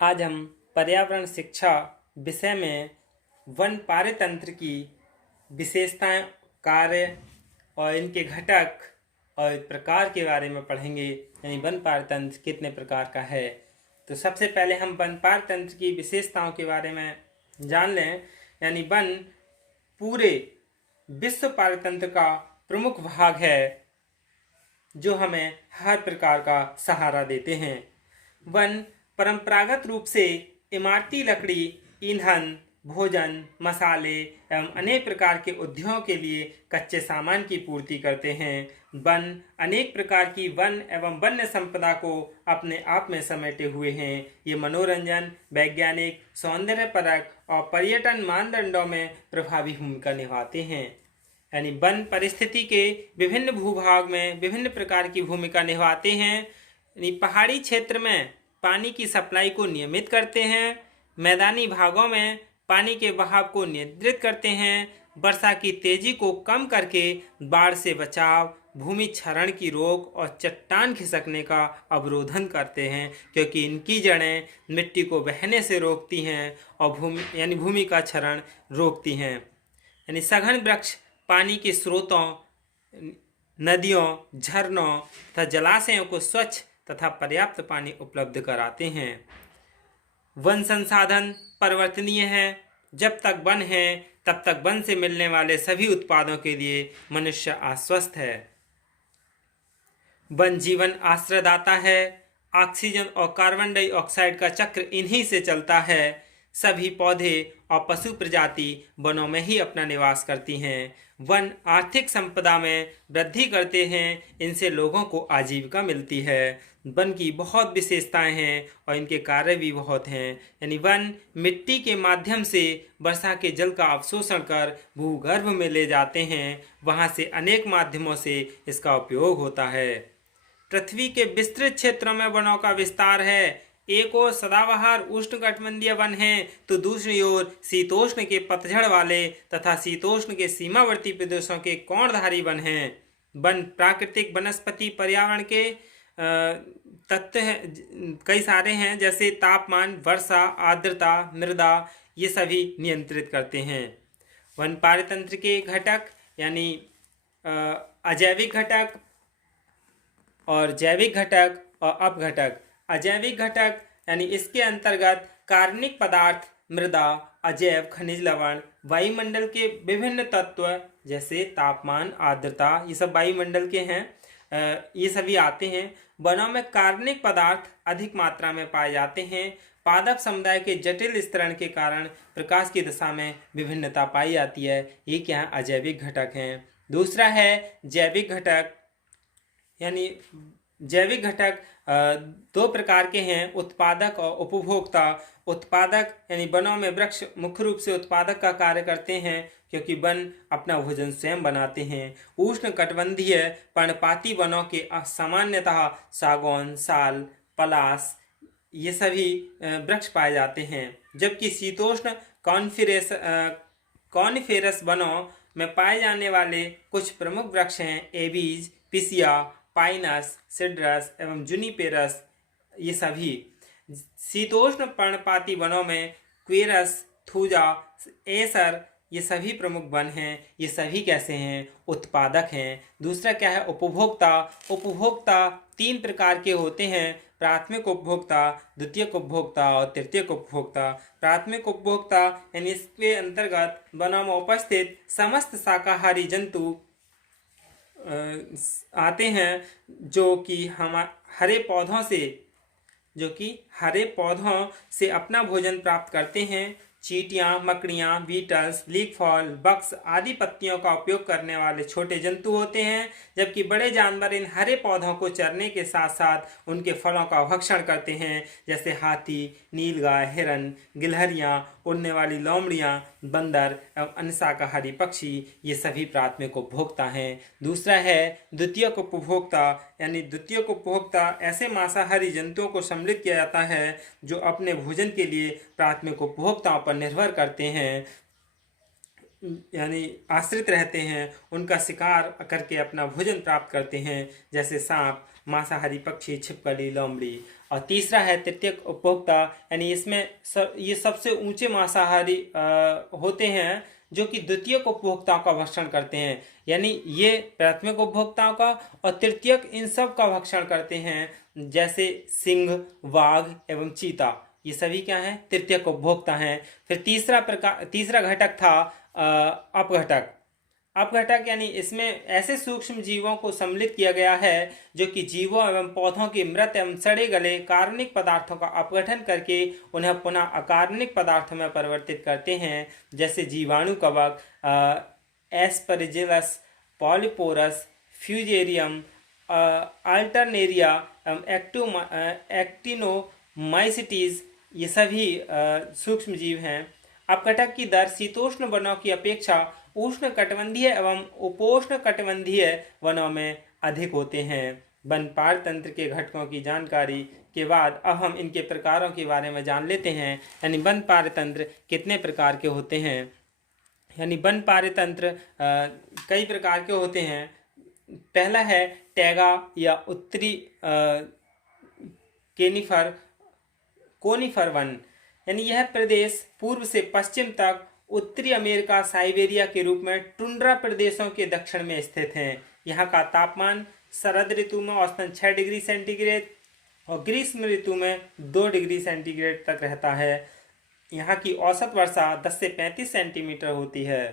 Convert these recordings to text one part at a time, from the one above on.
आज हम पर्यावरण शिक्षा विषय में वन पारतंत्र की विशेषताएं, कार्य और इनके घटक और प्रकार के बारे में पढ़ेंगे। यानी वन पारतंत्र कितने प्रकार का है। तो सबसे पहले हम वन पारतंत्र की विशेषताओं के बारे में जान लें। यानी वन पूरे विश्व पारतंत्र का प्रमुख भाग है जो हमें हर प्रकार का सहारा देते हैं। वन परंपरागत रूप से इमारती लकड़ी, ईंधन, भोजन, मसाले एवं अनेक प्रकार के उद्योगों के लिए कच्चे सामान की पूर्ति करते हैं। वन अनेक प्रकार की वन एवं वन्य संपदा को अपने आप में समेटे हुए हैं। ये मनोरंजन, वैज्ञानिक, सौंदर्यपरक और पर्यटन मानदंडों में प्रभावी भूमिका निभाते हैं। यानी वन परिस्थिति के विभिन्न भूभाग में विभिन्न प्रकार की भूमिका निभाते हैं। यानी पहाड़ी क्षेत्र में पानी की सप्लाई को नियमित करते हैं, मैदानी भागों में पानी के बहाव को नियंत्रित करते हैं, वर्षा की तेजी को कम करके बाढ़ से बचाव, भूमि क्षरण की रोक और चट्टान खिसकने का अवरोधन करते हैं, क्योंकि इनकी जड़ें मिट्टी को बहने से रोकती हैं और भूमि का क्षरण रोकती हैं। यानी सघन वृक्ष पानी के स्रोतों, नदियों, झरनों तथा जलाशयों को स्वच्छ तथा पर्याप्त पानी उपलब्ध कराते हैं। वन संसाधन परिवर्तनीय है। जब तक वन है तब तक वन से मिलने वाले सभी उत्पादों के लिए मनुष्य आश्वस्त है। वन जीवन आश्रयदाता है। ऑक्सीजन और कार्बन डाइऑक्साइड का चक्र इन्हीं से चलता है। सभी पौधे और पशु प्रजाति वनों में ही अपना निवास करती हैं। वन आर्थिक संपदा में वृद्धि करते हैं। इनसे लोगों को आजीविका मिलती है। वन की बहुत विशेषताएं हैं और इनके कार्य भी बहुत हैं। यानी वन मिट्टी के माध्यम से वर्षा के जल का अवशोषण कर भूगर्भ में ले जाते हैं। वहां से अनेक माध्यमों से इसका उपयोग होता है। पृथ्वी के विस्तृत क्षेत्रों में वनों का विस्तार है। एक ओर सदाबहार उष्णकटिबंधीय वन है तो दूसरी ओर शीतोष्ण के पतझड़ वाले तथा शीतोष्ण के सीमावर्ती प्रदेशों के कोणधारी वन हैं। वन प्राकृतिक वनस्पति पर्यावरण के तत्व हैं, कई सारे हैं, जैसे तापमान, वर्षा, आर्द्रता, मृदा, ये सभी नियंत्रित करते हैं। वन पारतंत्र के घटक यानी अजैविक घटक और जैविक घटक और अपघटक। अजैविक घटक यानी इसके अंतर्गत कार्बनिक पदार्थ, मृदा, अजैव खनिज लवण, वायुमंडल के विभिन्न तत्व जैसे तापमान, आर्द्रता, ये सब वायुमंडल के हैं, ये सभी आते हैं। वनों में कार्बनिक पदार्थ अधिक मात्रा में पाए जाते हैं। पादप समुदाय के जटिल स्तरण के कारण प्रकाश की दिशा में विभिन्नता पाई जाती है। ये क्या है? अजैविक घटक हैं। दूसरा है जैविक घटक। यानी जैविक घटक दो प्रकार के हैं, उत्पादक और उपभोक्ता। उत्पादक यानी वनों में वृक्ष मुख्य रूप से उत्पादक का कार्य करते हैं, क्योंकि वन अपना भोजन स्वयं बनाते हैं। उष्ण कटिबंधीय पर्णपाती वनों के सामान्यतः सागौन, साल, पलास, ये सभी वृक्ष पाए जाते हैं। जबकि शीतोष्ण कॉनिफेरस वनों में पाए जाने वाले कुछ प्रमुख वृक्ष हैं एबीज, पिसिया, पाइनस, सिड्रस एवं जुनिपेरस, ये सभी। शीतोष्ण पर्णपाती वनों में क्वेरस, थूजा, एसर, ये सभी प्रमुख वन हैं। ये सभी कैसे हैं? उत्पादक हैं। दूसरा क्या है? उपभोक्ता। उपभोक्ता तीन प्रकार के होते हैं, प्राथमिक उपभोक्ता, द्वितीयक उपभोक्ता और तृतीयक उपभोक्ता। प्राथमिक उपभोक्ता यानी इसके अंतर्गत वनों में उपस्थित समस्त शाकाहारी जंतु आते हैं, जो कि हरे पौधों से अपना भोजन प्राप्त करते हैं। चींटियां, मकड़ियां, बीटल्स, लीफ फॉल, बग्स आदि पत्तियों का उपयोग करने वाले छोटे जंतु होते हैं। जबकि बड़े जानवर इन हरे पौधों को चरने के साथ साथ उनके फलों का भक्षण करते हैं, जैसे हाथी, नीलगाय, हिरन, गिलहरियां, उड़ने वाली लोमड़ियां, बंदर एवं अन्य शाकाहारी पक्षी। ये सभी प्राथमिक उपभोक्ता हैं। दूसरा है द्वितीयक उपभोक्ता। यानी द्वितीयक उपभोक्ता ऐसे मांसाहारी जंतुओं को सम्मिलित किया जाता है जो अपने भोजन के लिए प्राथमिक उपभोक्ताओं पर निर्भर करते हैं, यानी आश्रित रहते हैं, उनका शिकार करके अपना भोजन प्राप्त करते हैं, जैसे सांप, मांसाहारी पक्षी, छिपकली, लोमड़ी। और तीसरा है तृतीयक उपभोक्ता, यानी इसमें ये सबसे ऊंचे मांसाहारी होते हैं जो कि द्वितीयक उपभोक्ताओं का भक्षण करते हैं, यानी ये प्राथमिक उपभोक्ताओं का और तृतीयक इन सब का भक्षण करते हैं, जैसे सिंह, वाघ एवं चीता, ये सभी क्या हैं, तृतीयक उपभोक्ता हैं। फिर तीसरा घटक था अपघटक। अपघटक यानी इसमें ऐसे सूक्ष्म जीवों को सम्मिलित किया गया है जो कि जीवों एवं पौधों के मृत एवं सड़े गले कार्बनिक पदार्थों का अपघटन करके उन्हें पुनः अकार्बनिक पदार्थों में परिवर्तित करते हैं, जैसे जीवाणु कवक, एस्परजिलस, पॉलीपोरस, फ्यूजेरियम, अल्टरनेरिया एवं एक्टिनोमाइसिटीज, ये सभी सूक्ष्म जीव हैं। अपघटक की दर शीतोष्ण वनों की अपेक्षा उष्ण कटिबंधीय एवं उपोष्ण कटिबंधीय वनों में अधिक होते हैं। वन पारतंत्र के घटकों की जानकारी के बाद अब हम इनके प्रकारों के बारे में जान लेते हैं, यानी वन पारतंत्र कितने प्रकार के होते हैं। यानी वन पारतंत्र कई प्रकार के होते हैं। पहला है टैगा या उत्तरी कोनिफर वन, यानी यह प्रदेश पूर्व से पश्चिम तक उत्तरी अमेरिका, साइबेरिया के रूप में टुंड्रा प्रदेशों के दक्षिण में स्थित हैं। यहाँ का तापमान शरद ऋतु में औसतन 6 डिग्री सेंटीग्रेड और ग्रीष्म ऋतु में 2 डिग्री सेंटीग्रेड तक रहता है। यहाँ की औसत वर्षा 10 से 35 सेंटीमीटर होती है।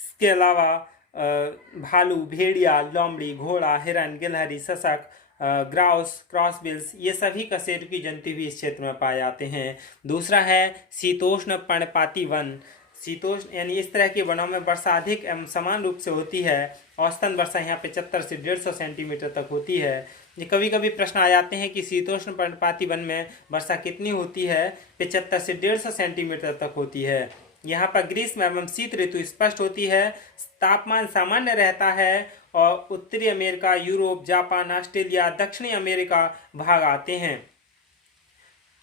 इसके अलावा भालू, भेड़िया, लोमड़ी, घोड़ा, हिरन, गिलहरी, सशक, ग्राउस, क्रॉसबिल्स, ये सभी कशेरुकी जंतु भी इस क्षेत्र में पाए जाते हैं। दूसरा है शीतोष्ण पर्णपाती वन। शीतोष्ण यानी इस तरह के वनों में वर्षा अधिक एवं समान रूप से होती है। औसतन वर्षा यहाँ पे 75 से 150 सेंटीमीटर तक होती है। ये कभी कभी प्रश्न आ जाते हैं कि शीतोष्ण पर्णपाती वन में वर्षा कितनी होती है, 75 से 150 सेंटीमीटर तक होती है। यहाँ पर ग्रीष्म एवं शीत ऋतु स्पष्ट होती है, तापमान सामान्य रहता है और उत्तरी अमेरिका, यूरोप, जापान, ऑस्ट्रेलिया, दक्षिणी अमेरिका भाग आते हैं,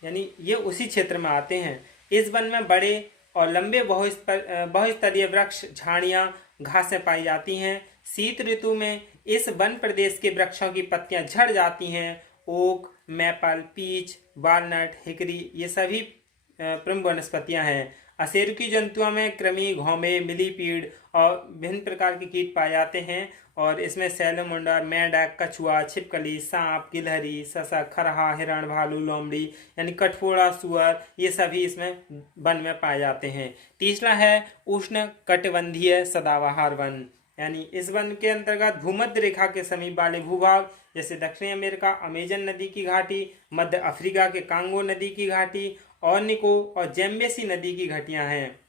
यानी ये उसी क्षेत्र में आते हैं। इस वन में बड़े और लंबे बहुस्तरीय वृक्ष, झाड़ियाँ, घासें पाई जाती हैं। शीत ऋतु में इस वन प्रदेश के वृक्षों की पत्तियां झड़ जाती हैं। Oak, maple, peach, walnut, hickory, ये सभी प्रमुख वनस्पतियां हैं। असेरुकी जंतुओं में कृमि, घोंबे, मिलीपीड और विभिन्न प्रकार के कीट पाए जाते हैं और इसमें सैलोमोंडर, मेंढक, कछुआ, छिपकली, सांप, गिलहरी, सशक, खरहा, हिरण, भालू, लोमड़ी यानी कठफोड़ा, सुअर, ये सभी इसमें वन में पाए जाते हैं। तीसरा है उष्ण कटिबंधीय सदाबहार वन, यानी इस वन के अंतर्गत भूमध्य रेखा के समीप वाले भूभाग जैसे दक्षिणी अमेरिका, अमेजन नदी की घाटी, मध्य अफ्रीका के कांगो नदी की घाटी, ऑर्निको और जेम्बेसी नदी की घाटियां हैं।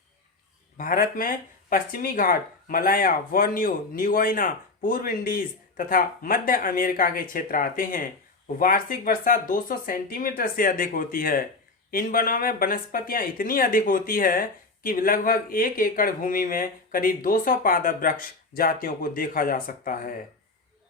भारत में पश्चिमी घाट, मलाया, बोर्नियो, न्यूगिनिया, पूर्व इंडीज तथा मध्य अमेरिका के क्षेत्र आते हैं। वार्षिक वर्षा 200 सेंटीमीटर से अधिक होती है। इन वनों में वनस्पतियां इतनी अधिक होती है कि लगभग 1 एकड़ भूमि में करीब 200 पादप वृक्ष जातियों को देखा जा सकता है।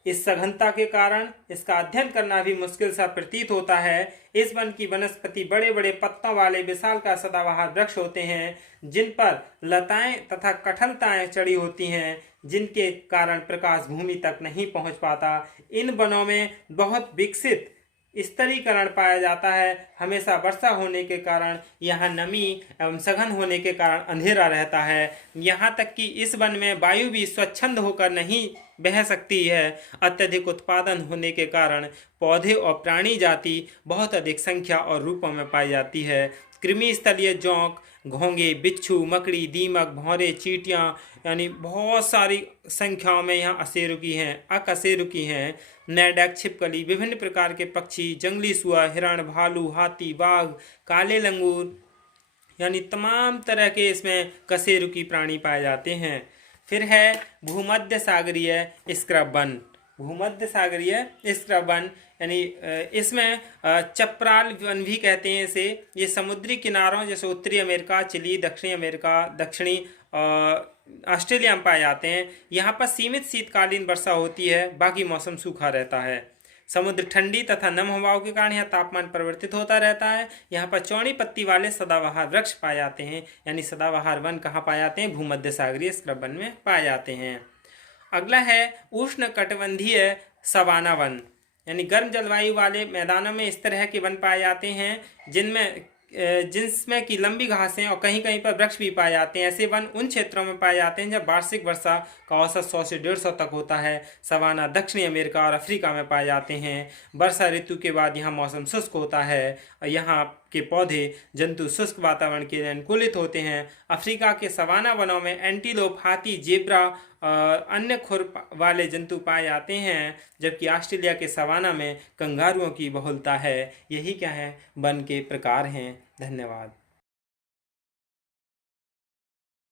इस सघनता के कारण इसका अध्ययन करना भी मुश्किल सा प्रतीत होता है। इस वन की वनस्पति बड़े बड़े पत्तों वाले विशालकाय सदाबहार वृक्ष होते हैं जिन पर लताएं तथा कठलताएं चढ़ी होती हैं, जिनके कारण प्रकाश भूमि तक नहीं पहुंच पाता। इन वनों में बहुत विकसित स्तरीकरण पाया जाता है। हमेशा वर्षा होने के कारण यहाँ नमी एवं सघन होने के कारण अंधेरा रहता है। यहाँ तक कि इस वन में वायु भी स्वच्छंद होकर नहीं बह सकती है। अत्यधिक उत्पादन होने के कारण पौधे और प्राणी जाति बहुत अधिक संख्या और रूपों में पाई जाती है। कृमि स्थलीय जोंक, घोंगे, बिच्छू, मकड़ी, दीमक, भौरे, चींटियां यानी बहुत सारी संख्याओं में यहाँ असेरुकी हैं, अकशेरुकी हैं। नैडक, छिपकली, विभिन्न प्रकार के पक्षी, जंगली सुअर, हिरण, भालू, हाथी, बाघ, काले लंगूर यानी तमाम तरह के इसमें कशेरुकी प्राणी पाए जाते हैं। फिर है भूमध्य सागरीय स्क्रब वन। भूमध्य सागरीय स्क्रब वन यानी इसमें चपराल वन भी कहते हैं इसे। ये समुद्री किनारों जैसे उत्तरी अमेरिका, चिली, दक्षिणी अमेरिका, दक्षिणी ऑस्ट्रेलिया में पाए जाते हैं। यहाँ पर सीमित शीतकालीन वर्षा होती है, बाकी मौसम सूखा रहता है। समुद्र ठंडी तथा नम हवाओं के कारण यहाँ तापमान परिवर्तित होता रहता है। यहाँ पर चौड़ी पत्ती वाले सदाबहार वृक्ष पाए जाते हैं, यानी सदाबहार वन कहाँ पाए जाते हैं? भूमध्य सागरीय स्क्रब वन में पाए जाते हैं। अगला है उष्ण कटिबंधीय सवाना वन, यानी गर्म जलवायु वाले मैदानों में इस तरह के वन पाए जाते हैं जिसमें कि लंबी घासें और कहीं कहीं पर वृक्ष भी पाए जाते हैं। ऐसे वन उन क्षेत्रों में पाए जाते हैं जब वार्षिक वर्षा का औसत 100 से 150 तक होता है। सवाना दक्षिणी अमेरिका और अफ्रीका में पाए जाते हैं। वर्षा ऋतु के बाद यहाँ मौसम शुष्क होता है और यहाँ के पौधे जंतु शुष्क वातावरण के लिए अनुकूलित होते हैं। अफ्रीका के सवाना वनों में एंटीलोप, हाथी, जेब्रा और अन्य खुर वाले जंतु पाए जाते हैं, जबकि ऑस्ट्रेलिया के सवाना में कंगारुओं की बहुलता है। यही क्या है, वन के प्रकार हैं। धन्यवाद।